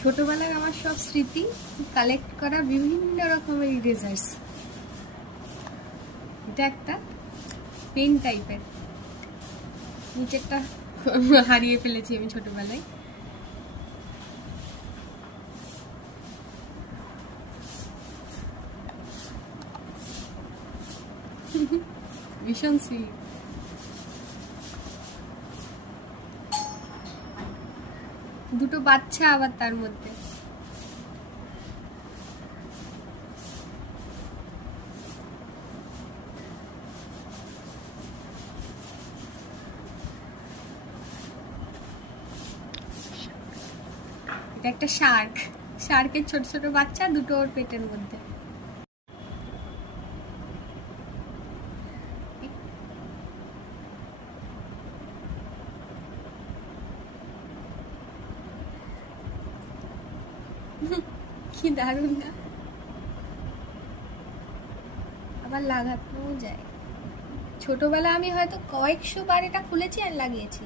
ছোটবেলার আমার সব স্মৃতি কালেক্ট করা বিভিন্ন রকমের ইরেজার্স। এটা একটা পেন টাইপের, নিচেরটা হারিয়ে ফেলেছি আমি ছোটবেলায়। ভীষণ সুইট। দুটো বাচ্চা আবার তার মধ্যে। এটা একটা শার্ক, শার্কের ছোট ছোট বাচ্চা দুটো ওর পেটের মধ্যে। কি দারুণ না? আবার লাগাতেও যায়। ছোটবেলা আমি হয়তো কয়েকশো বার এটা খুলেছি আর লাগিয়েছি।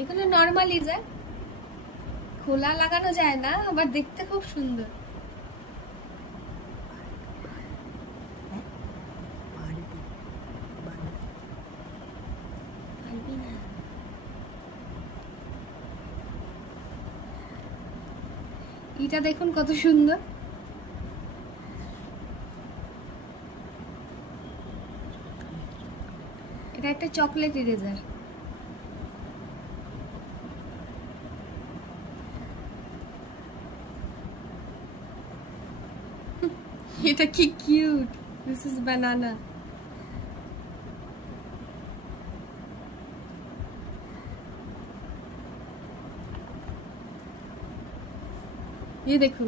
এগুলো নর্মাল ইরেজার, খোলা লাগানো যায় না, আবার দেখতে খুব সুন্দর। এটা দেখুন কত সুন্দর। এটা একটা চকলেট ইরেজার। এটা কি কিউট। দিস ইজ বানানা। ये देखो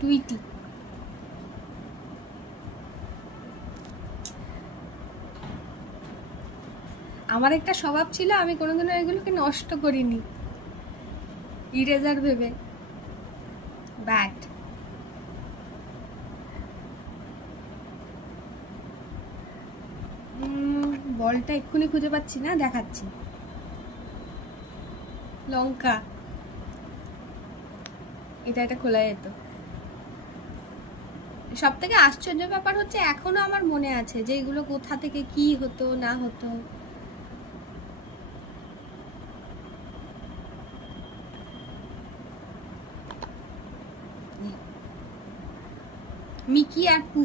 টুইটি। আমার একটা স্বভাব ছিল, আমি কোনোদিনও এগুলোকে নষ্ট করিনি ইরেজার ভেবে। ব্যাট। বলটা এক্ষুনি খুঁজে পাচ্ছি না, দেখাচ্ছি। লঙ্কা। এটা খোলা যেত। সব থেকে আশ্চর্য ব্যাপার হচ্ছে এখনো আমার মনে আছে যে এগুলো কোথা থেকে কি হতো না হতো। মিকি আর পু।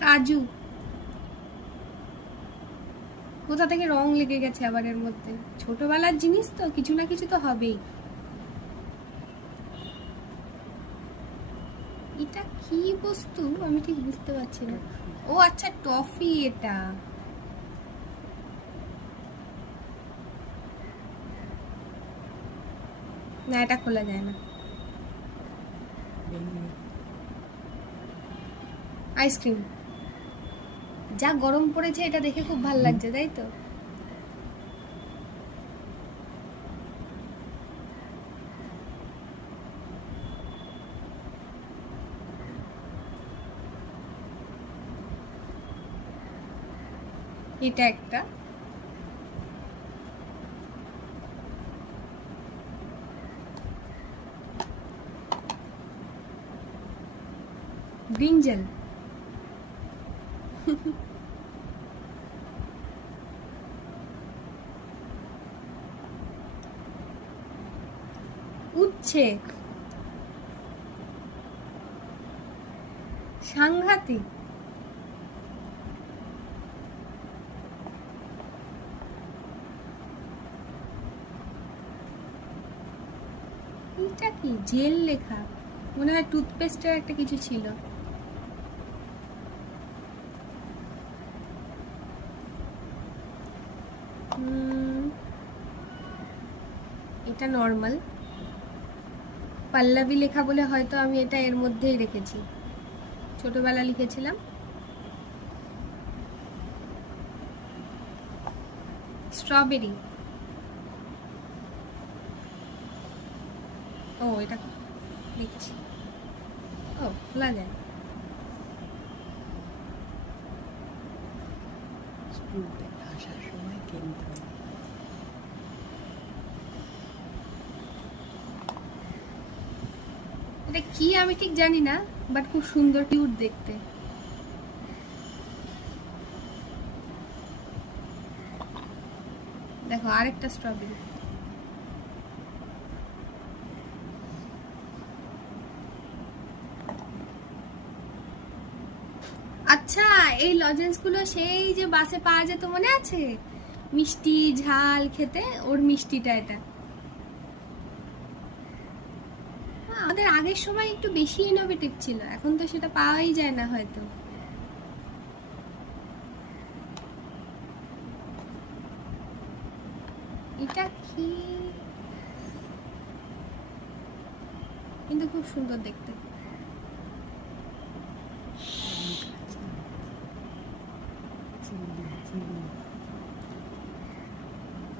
কাজু। কোথা থেকে রং লেগে গেছে আবার এর মধ্যে। ছোটবেলার জিনিস তো, কিছু না কিছু তো হবেই। এটা কি বস্তু আমি ঠিক বুঝতে পারছি না। ও আচ্ছা, টফি এটা। না, এটা খোলা যায় না। আইসক্রিম। যা গরম পড়েছে, এটা দেখে খুব ভালো লাগছে, তাই তো? এটা একটা ব্রিঞ্জাল। উচ্ছে। সাংঘাতিক। এটা কি জেল লেখা? মনে হয় টুথপেস্টের একটা কিছু ছিল। এটা নর্মাল পল্লবী লেখা বলে হয়তো আমি এটা এর মধ্যেই রেখেছি, ছোটবেলা লিখেছিলাম। স্ট্রবেরি, ও এটা দেখছি, ও খোলা যায়। স্কুল থেকে আসার সময় কিনতাম। এটা কি আমি ঠিক জানি না, বাট খুব সুন্দর, কিউট দেখতে। দেখো আরেকটা স্ট্রবেরি। আচ্ছা, এই লজেন্স গুলো সেই যে বাসে পাওয়া যেত, মনে আছে? মিষ্টি ঝাল খেতে, ওর মিষ্টিটা এটা। আমাদের আগের সময় একটু বেশি ইনোভেটিভ ছিল, এখন তো সেটা পাওয়াই যায় না হয়তো। এটা কি, কিন্তু খুব সুন্দর দেখতে।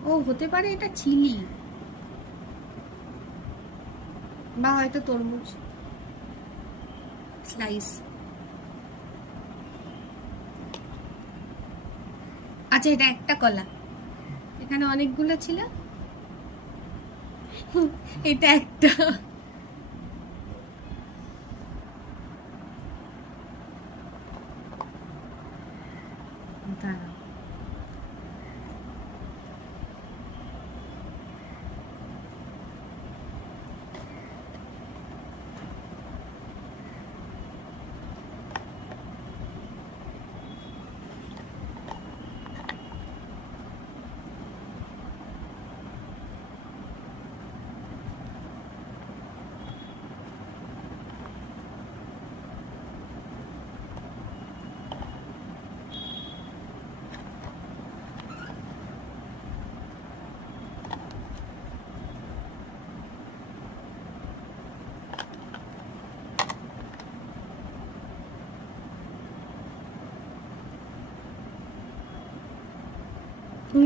ও হতে পারে এটা চিলি, বা হয়তো তরমুজ স্লাইস। আচ্ছা, এটা একটা কলা, এখানে অনেকগুলো ছিল, এটা একটা। দাঁড়াও,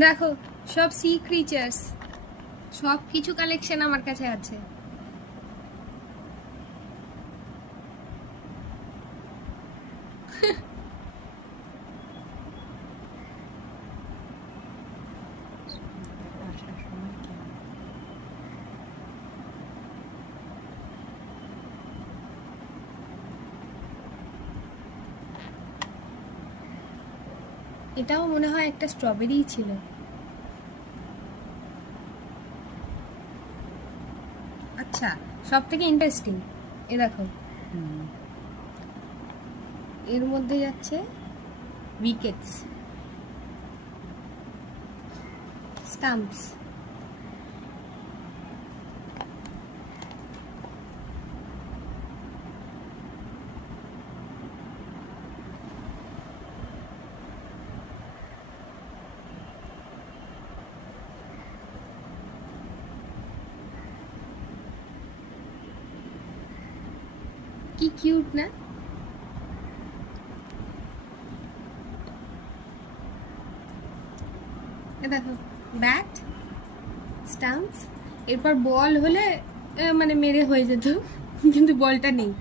দেখো সব সি ক্রিচার্স, সব কিছু কালেকশন আমার কাছে আছে। আসার সময় কিনতাম। এটাও মনে হয় একটা স্ট্রবেরি ছিল। আচ্ছা, সব থেকে ইন্টারেস্টিং এ দেখো, এর মধ্যে যাচ্ছে উইকেটস, স্টাম্পস। কি কিউট না? দেখো ব্যাট, স্টাম্পস, এরপর বল হলে মানে মেরে হয়ে যেত, কিন্তু বলটা নেই।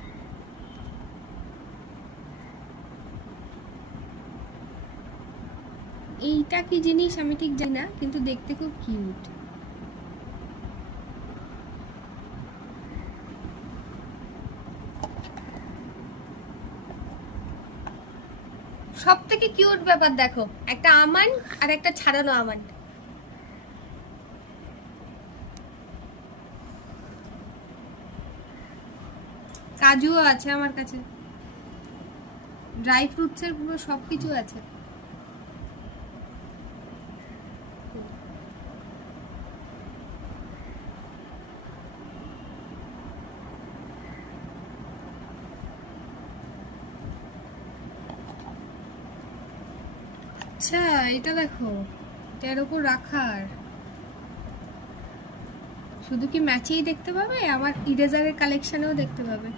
এইটা কি জিনিস আমি ঠিক জানি না, কিন্তু দেখতে খুব কিউট। সব থেকে কিউট ব্যাপার দেখো, একটা আমন্ড আর একটা ছাড়ানো আমন্ড। কাজুও আছে আমার কাছে, ড্রাই ফ্রুটসের পুরো সব কিছু আছে। আচ্ছা, এটা দেখো, এটার উপর রাখার। শুধু কি ম্যাচেই দেখতে পাবে, আমার ইরেজারের কালেকশনেও দেখতে পাবে।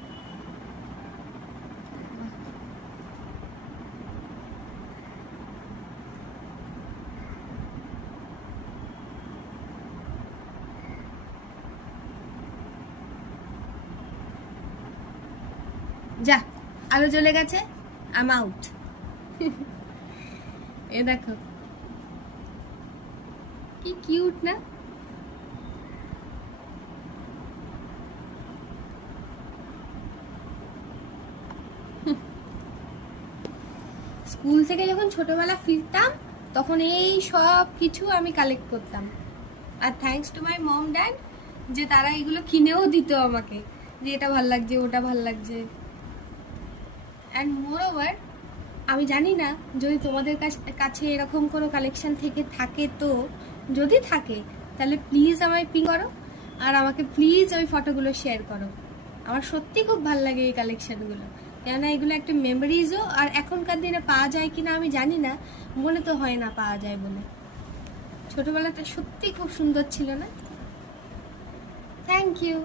যা, আলো জ্বলে গেছে, আই এম আউট। এ দেখো কি কিউট না। স্কুল থেকে যখন ছোটবেলা ফিরতাম তখন এই সব কিছু আমি কালেক্ট করতাম। আর thanks to my mom dad, যে তারা এগুলো কিনেও দিত আমাকে, যে এটা ভাল লাগছে, ওটা ভাল লাগছে। অ্যান্ড মোর ওভার, আমি জানি না যদি তোমাদের কাছে এরকম কোনো কালেকশন থেকে থাকে, তো যদি থাকে তাহলে প্লিজ আমায় পিং করো, আর আমাকে প্লিজ ওই ফটোগুলো শেয়ার করো। আমার সত্যি খুব ভালো লাগে এই কালেকশনগুলো, কেননা এগুলো একটা মেমোরিজও। আর এখনকার দিনে পাওয়া যায় কিনা আমি জানি না, মনে তো হয় না পাওয়া যায় বলে। ছোটবেলাটা সত্যি খুব সুন্দর ছিল না? Thank you.